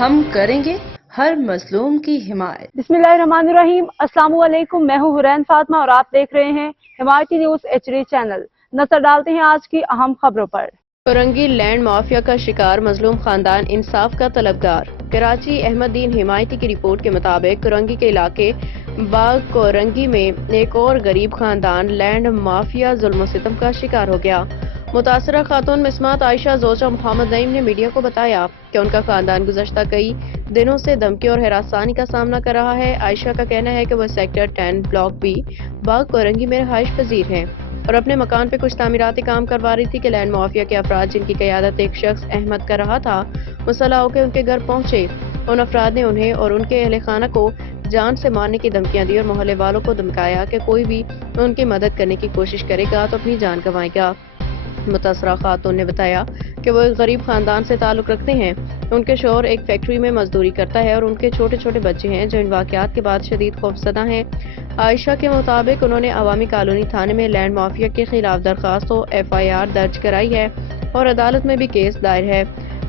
ہم کریں گے ہر مظلوم کی حمایت۔ بسم اللہ الرحمن الرحیم۔ السلام علیکم، میں ہوں حرین فاطمہ اور آپ دیکھ رہے ہیں حمایتی نیوز HD چینل۔ نظر ڈالتے ہیں آج کی اہم خبروں پر۔ کورنگی لینڈ مافیا کا شکار مظلوم خاندان انصاف کا طلبگار۔ کراچی احمد دین حمایتی کی رپورٹ کے مطابق کورنگی کے علاقے باغ کورنگی میں ایک اور غریب خاندان لینڈ مافیا ظلم و ستم کا شکار ہو گیا۔ متاثرہ خاتون مسمات عائشہ زوجہ محمد نعیم نے میڈیا کو بتایا کہ ان کا خاندان گزشتہ کئی دنوں سے دھمکیوں اور ہراسانی کا سامنا کر رہا ہے۔ عائشہ کا کہنا ہے کہ وہ سیکٹر 10 بلاک بی باغ کورنگی میں رہائش پذیر ہیں اور اپنے مکان پہ کچھ تعمیراتی کام کروا رہی تھی کہ لینڈ مافیا کے افراد جن کی قیادت ایک شخص احمد کر رہا تھا مسلح ہو کے ان کے گھر پہنچے۔ ان افراد نے انہیں اور ان کے اہل خانہ کو جان سے مارنے کی دھمکیاں دی اور محلے والوں کو دھمکایا کہ کوئی بھی ان کی مدد کرنے کی کوشش کرے گا تو اپنی جان گنوائے گا۔ متاثرہ خاتون نے بتایا کہ وہ ایک غریب خاندان سے تعلق رکھتے ہیں۔ ان کے شوہر ایک فیکٹری میں مزدوری کرتا ہے اور ان کے چھوٹے چھوٹے بچے ہیں جو ان واقعات کے بعد شدید خوفزدہ ہیں۔ عائشہ کے مطابق انہوں نے عوامی کالونی تھانے میں لینڈ مافیا کے خلاف درخواست و FIR درج کرائی ہے اور عدالت میں بھی کیس دائر ہے۔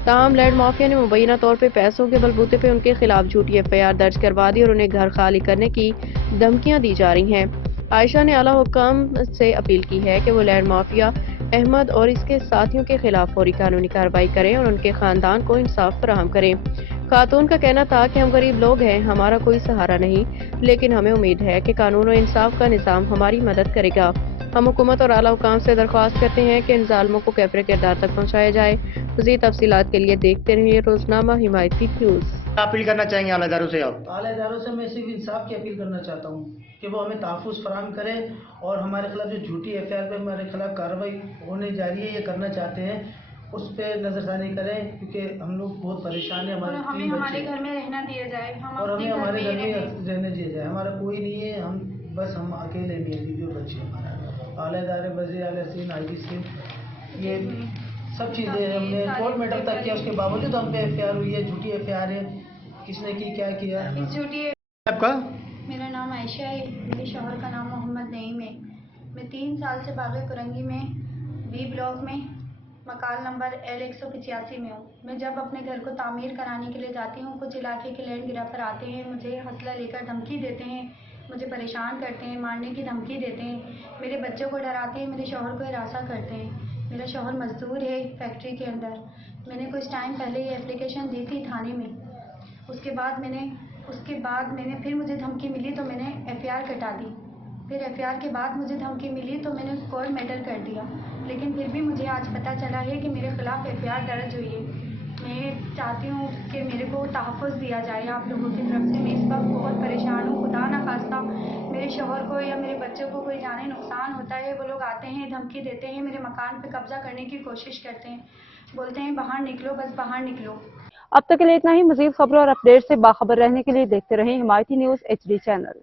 تاہم لینڈ مافیا نے مبینہ طور پہ پیسوں کے بلبوتے پہ ان کے خلاف جھوٹی FIR درج کروا دی اور انہیں گھر خالی کرنے کی دھمکیاں دی جا رہی ہیں۔ عائشہ نے اعلیٰ حکام سے اپیل کی ہے کہ وہ لینڈ مافیا احمد اور اس کے ساتھیوں کے خلاف فوری قانونی کارروائی کریں اور ان کے خاندان کو انصاف فراہم کریں۔ خاتون کا کہنا تھا کہ ہم غریب لوگ ہیں، ہمارا کوئی سہارا نہیں، لیکن ہمیں امید ہے کہ قانون و انصاف کا نظام ہماری مدد کرے گا۔ ہم حکومت اور اعلیٰ حکام سے درخواست کرتے ہیں کہ ان ظالموں کو کیفر کردار تک پہنچایا جائے۔ مزید تفصیلات کے لیے دیکھتے رہیے روزنامہ حمایتی نیوز۔ اپیل کرنا چاہیں گے اعلیٰ اداروں سے؟ آپ اعلیٰ اداروں سے میں صرف انصاف کی اپیل کرنا چاہتا ہوں کہ وہ ہمیں تحفظ فراہم کرے اور ہمارے خلاف جو جھوٹی FIR پہ ہمارے خلاف کارروائی ہونے جا رہی ہے، یہ کرنا چاہتے ہیں، اس پہ نظر ثانی کریں کیونکہ ہم لوگ بہت پریشان ہیں۔ ہمیں ہمارے گھر میں رہنا دیا جائے، اور ہمیں ہمارے گھر میں رہنے دیا جائے۔ ہمارا کوئی نہیں ہے، ہم اکیلے نہیں ہیں، بیوی اور بچے ہمارا۔ اعلیٰ ادارے وزیر اعلیٰ سین IG سین یہ سب چیزیں ہم نے کورٹ میٹر تک کیا، اس کے باوجود ہم پہ FIR ہوئی ہے، جھوٹی FIR ہے۔ کس نے کی، کیا کیا؟ آپ کا میرا نام عائشہ ہے، میرے شوہر کا نام محمد نعیم ہے۔ میں 3 سال سے باغ کورنگی میں B بلاک میں مکان نمبر L185 میں ہوں۔ میں جب اپنے گھر کو تعمیر کرانے کے لیے جاتی ہوں، کچھ علاقے کے لینڈ گرا پر آتے ہیں، مجھے ہتھیار لے کر دھمکی دیتے ہیں، مجھے پریشان کرتے ہیں، مارنے کی دھمکی دیتے ہیں، میرے بچوں کو ڈراتے ہیں، میرے شوہر کو ہراساں کرتے ہیں۔ میرا شوہر مزدور ہے فیکٹری کے اندر۔ میں نے کچھ ٹائم پہلے یہ اپلیکیشن دی تھی تھانے میں، اس کے بعد میں نے پھر مجھے دھمکی ملی تو میں نے FIR کٹا دی۔ پھر FIR کے بعد مجھے دھمکی ملی تو میں نے کورٹ میٹر کر دیا، لیکن پھر بھی مجھے آج پتہ چلا ہے کہ میرے خلاف FIR درج ہوئی ہے۔ میں چاہتی ہوں کہ میرے کو تحفظ دیا جائے آپ لوگوں کی طرف سے۔ میں اس وقت بہت پریشان ہوں، خدا نہ خواستہ میرے شوہر کو یا میرے بچوں کو کوئی جانی نقصان ہوتا ہے، وہ لوگ آتے ہیں، دھمکی دیتے ہیں، میرے مکان پہ قبضہ کرنے کی کوشش کرتے ہیں، بولتے ہیں باہر نکلو، بس باہر نکلو۔ اب تک کے لیے اتنا ہی۔ مزید خبروں اور اپڈیٹ سے باخبر رہنے کے لیے دیکھتے رہیں حمایتی نیوز HD چینل۔